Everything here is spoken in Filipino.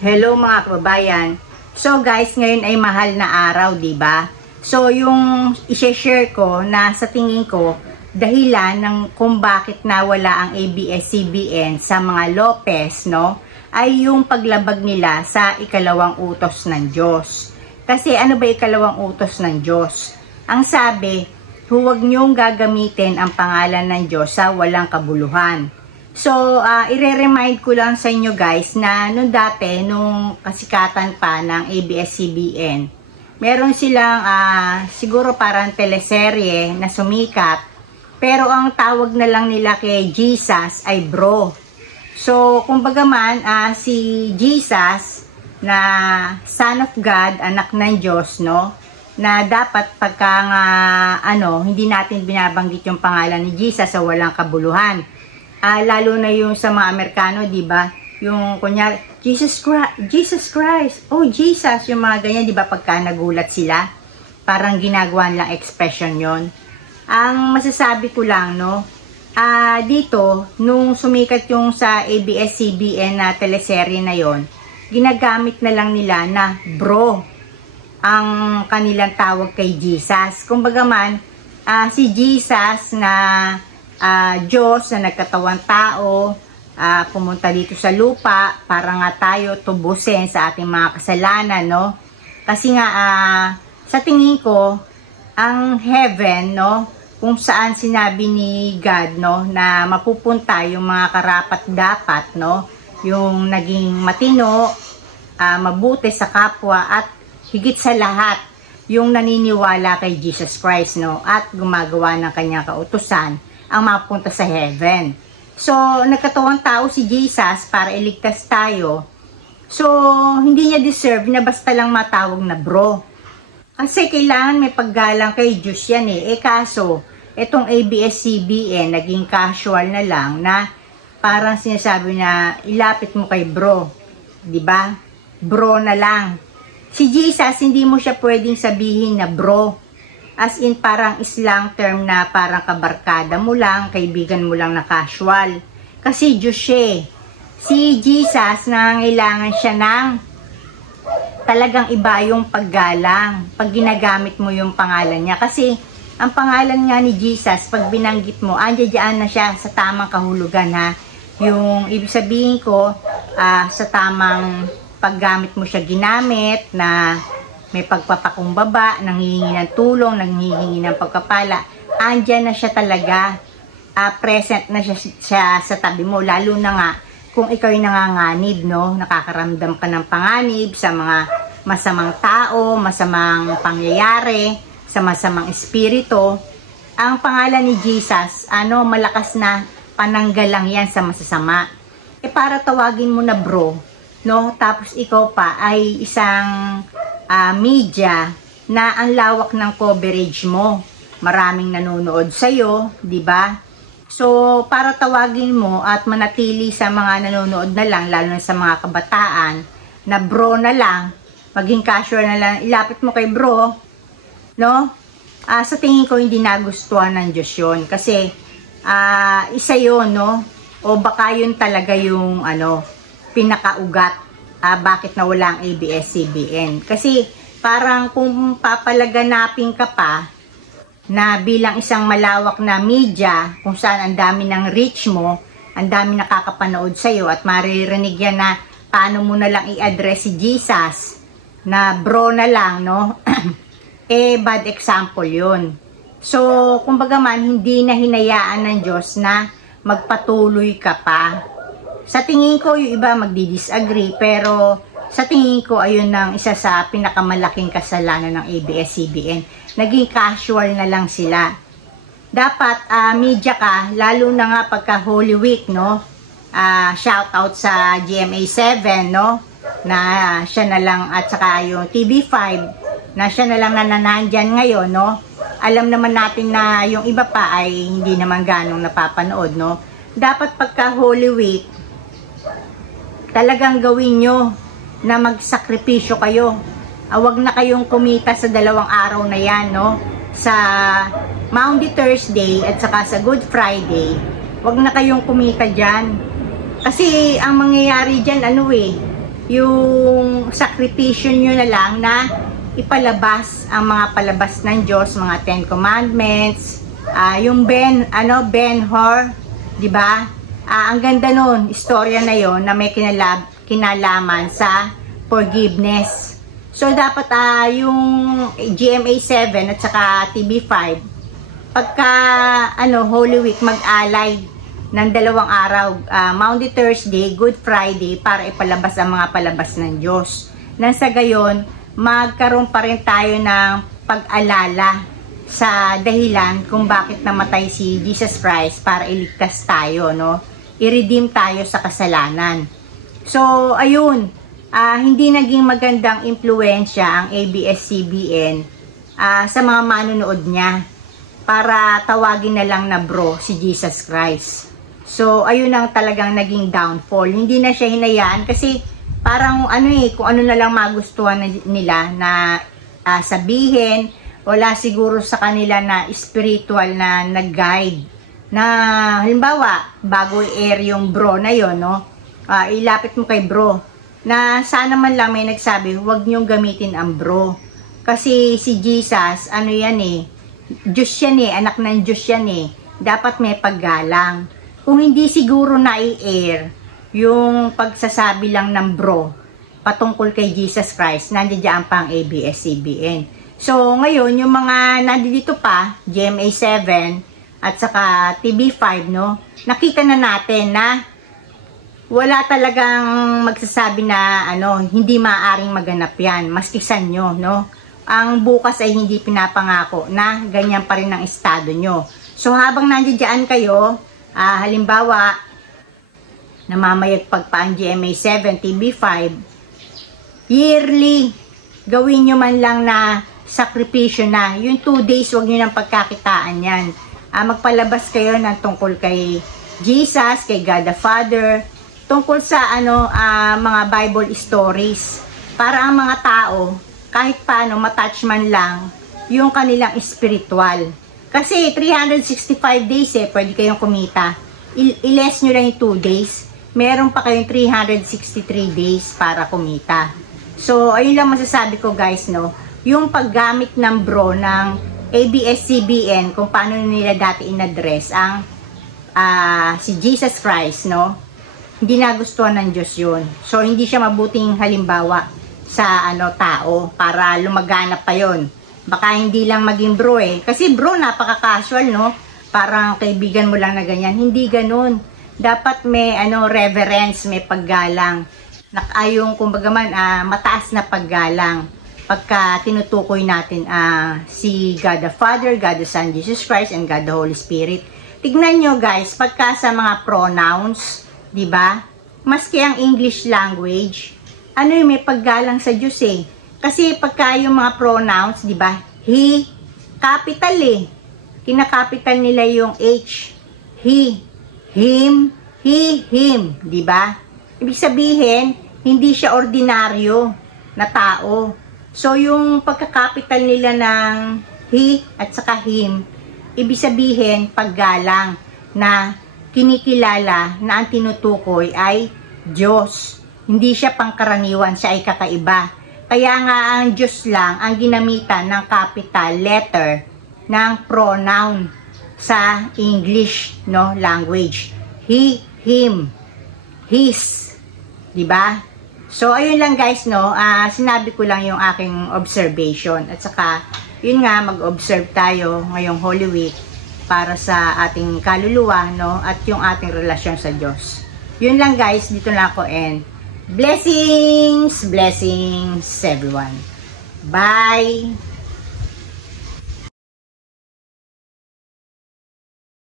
Hello mga kababayan. So guys, ngayon ay mahal na araw, 'di ba? So yung i-share ko na sa tingin ko dahilan ng kung bakit nawala ang ABS-CBN sa mga Lopez, no, ay yung paglabag nila sa ikalawang utos ng Diyos. Kasi ano ba ikalawang utos ng Diyos? Ang sabi, huwag niyong gagamitin ang pangalan ng Diyos sa walang kabuluhan. So, ire-remind ko lang sa inyo guys na nung dati, nung kasikatan pa ng ABS-CBN, meron silang siguro parang teleserye na sumikat, pero ang tawag na lang nila kay Jesus ay bro. So, kumbaga man, si Jesus na Son of God, anak ng Diyos, no, na dapat pagka hindi natin binabanggit yung pangalan ni Jesus sa walang kabuluhan. Lalo na yung sa mga Amerikano, di ba? Yung kunyari, Jesus Christ, oh Jesus, yung mga ganyan, di ba? Pagka nagulat sila, parang ginagawa lang expression yon. Ang masasabi ko lang, no, dito, nung sumikat yung sa ABS-CBN na teleserye na yon, ginagamit na lang nila na bro ang kanilang tawag kay Jesus. Kumbaga man, si Jesus na Diyos na nagkatawang tao, pumunta dito sa lupa para nga tayo tubusin sa ating mga kasalanan, no? Kasi nga, sa tingin ko, ang heaven, no, kung saan sinabi ni God, no, na mapupunta yung mga karapat-dapat, no, yung naging matino, mabuti sa kapwa, at higit sa lahat, yung naniniwala kay Jesus Christ, no, at gumagawa ng kanyang kautusan, ang mapunta sa heaven. So, nagkatawang tao si Jesus para iligtas tayo. So, hindi niya deserve na basta lang matawag na bro. Kasi kailangan may paggalang kay Diyos yan eh. Kaso, itong ABS-CBN, naging casual na lang na parang sinasabi na ilapit mo kay bro. 'Di ba? Bro na lang. Si Jesus, hindi mo siya pwedeng sabihin na bro. As in parang Islang term na parang kabarkada mo lang, kaibigan mo lang na casual. Kasi Diyos siya. Si Jesus, nangangailangan siya ng talagang iba yung paggalang pag ginagamit mo yung pangalan niya. Kasi ang pangalan nga ni Jesus, pag binanggit mo, andyan na siya sa tamang kahulugan, ha. Yung ibig sabihin ko, sa tamang paggamit mo siya ginamit, na may pagpapakumbaba, nanghihingi ng tulong, nanghihingi ng pagpapala, andyan na siya talaga, present na siya sa tabi mo, lalo na nga kung ikaw ay nanganganib, no? Nakakaramdam ka ng panganib sa mga masamang tao, masamang pangyayari, sa masamang espiritu. Ang pangalan ni Jesus, malakas na pananggal lang yan sa masasama. Para tawagin mo na bro, no? Tapos ikaw pa ay isang media na ang lawak ng coverage mo. Maraming nanonood sa'yo, di ba? So, para tawagin mo at manatili sa mga nanonood na lang, lalo na sa mga kabataan, na bro na lang, maging casual na lang, ilapit mo kay bro, no? Sa tingin ko, hindi nagustuhan ng Diyos yun. Kasi, isa yun, no? O baka yun talaga yung, pinakaugat. Bakit nawala ang ABS-CBN. Kasi parang kung papalaganapin ka pa na bilang isang malawak na media kung saan ang dami ng reach mo, ang dami nakakapanood sa'yo at maririnig yan na paano mo na lang i-address si Jesus na bro na lang, no? Bad example yun. So, kumbaga man, hindi na hinayaan ng Diyos na magpatuloy ka pa. Sa tingin ko, yung iba magdi-disagree, pero sa tingin ko, ayun ang isa sa pinakamalaking kasalanan ng ABS-CBN. Naging casual na lang sila. Dapat, media ka, lalo na nga pagka Holy Week, no? Shout out sa GMA7, no? Na siya na lang, at saka yung TV5, na siya na lang na nanandyan ngayon, no? Alam naman natin na yung iba pa ay hindi naman ganong napapanood, no? Dapat pagka Holy Week, talagang gawin nyo na magsakripisyo kayo. Huwag na kayong kumita sa 2 araw na yan, no? Sa Maundy Thursday at saka sa Good Friday, huwag na kayong kumita dyan. Kasi ang mangyayari dyan, yung sakripisyo nyo na lang na ipalabas ang mga palabas ng Diyos, mga 10 Commandments, yung Ben-Hur, di ba? Ang ganda nun, istorya na yon na may kinalaman sa forgiveness. So, dapat yung GMA 7 at saka TV5, pagka Holy Week, mag-alay ng 2 araw, Maundy Thursday, Good Friday, para ipalabas ang mga palabas ng Diyos. Nang sa gayon, magkaroon pa rin tayo ng pag-alala sa dahilan kung bakit namatay si Jesus Christ para iligtas tayo, no? I-redeem tayo sa kasalanan. So, ayun, hindi naging magandang impluensya ang ABS-CBN sa mga manunood niya para tawagin na lang na bro si Jesus Christ. So, ayun ang talagang naging downfall. Hindi na siya hinayaan kasi parang kung ano na lang magustuhan nila na sabihin, wala siguro sa kanila na spiritual na nag-guide. Na halimbawa, bago i-air yung bro na yon, no? Ilapit mo kay bro. Na sana man lang may nagsabi, huwag niyong gamitin ang bro. Kasi si Jesus, Diyos yan anak ng Diyos yan Dapat may paggalang. Kung hindi siguro na i-air, yung pagsasabi lang ng bro patungkol kay Jesus Christ, nandiyan pa ang ABS-CBN. So, ngayon, yung mga nandito pa, GMA 7 at saka TV5, no, nakita na natin na wala talagang magsasabi na hindi maaaring maganap yan. Mastisan nyo, no? Ang bukas ay hindi pinapangako na ganyan pa rin ang estado nyo. So, habang nandiyan kayo, halimbawa, namamayagpag pa ang GMA 7, TV5, yearly, gawin nyo man lang na sakripisyo na. Yung 2 days, huwag nyo nang pagkakitaan yan. Magpalabas kayo ng tungkol kay Jesus, kay God the Father, tungkol sa mga Bible stories. Para ang mga tao, kahit paano matouch man lang yung kanilang spiritual. Kasi 365 days pwede kayong kumita. I-less nyo lang yung 2 days. Meron pa kayong 363 days para kumita. So, ayun lang masasabi ko guys, no. Yung paggamit ng bro ng ABS-CBN, kung paano nila dati in-address ang si Jesus Christ, no? Hindi nagustuhan ng Diyos yun. So, hindi siya mabuting halimbawa sa tao para lumaganap pa yon. Baka hindi lang maging bro Kasi bro, napaka-casual, no? Parang kaibigan mo lang na ganyan. Hindi ganun. Dapat may reverence, may paggalang. Yung kumbaga man, mataas na paggalang. Pagka tinutukoy natin si God the Father, God the Son, Jesus Christ, and God the Holy Spirit. Tignan nyo guys, pagka sa mga pronouns, di ba? Maski ang English language, may paggalang sa Diyos Kasi pagka yung mga pronouns, di ba? He, capital Kinakapital nila yung H. He, him, he, him, di ba? Ibig sabihin, hindi siya ordinaryo na tao. So, yung pagkakapital nila ng he at saka him, ibig sabihin, paggalang na kinikilala na ang tinutukoy ay Diyos. Hindi siya pangkaraniwan, siya ay kakaiba. Kaya nga ang Diyos lang ang ginamitan ng capital letter ng pronoun sa English language. He, him, his. Diba? So, ayun lang guys, no, sinabi ko lang yung aking observation. At saka, yun nga, mag-observe tayo ngayong Holy Week para sa ating kaluluwa, no, at yung ating relasyon sa Diyos. Yun lang guys, dito na ako and blessings, blessings everyone. Bye!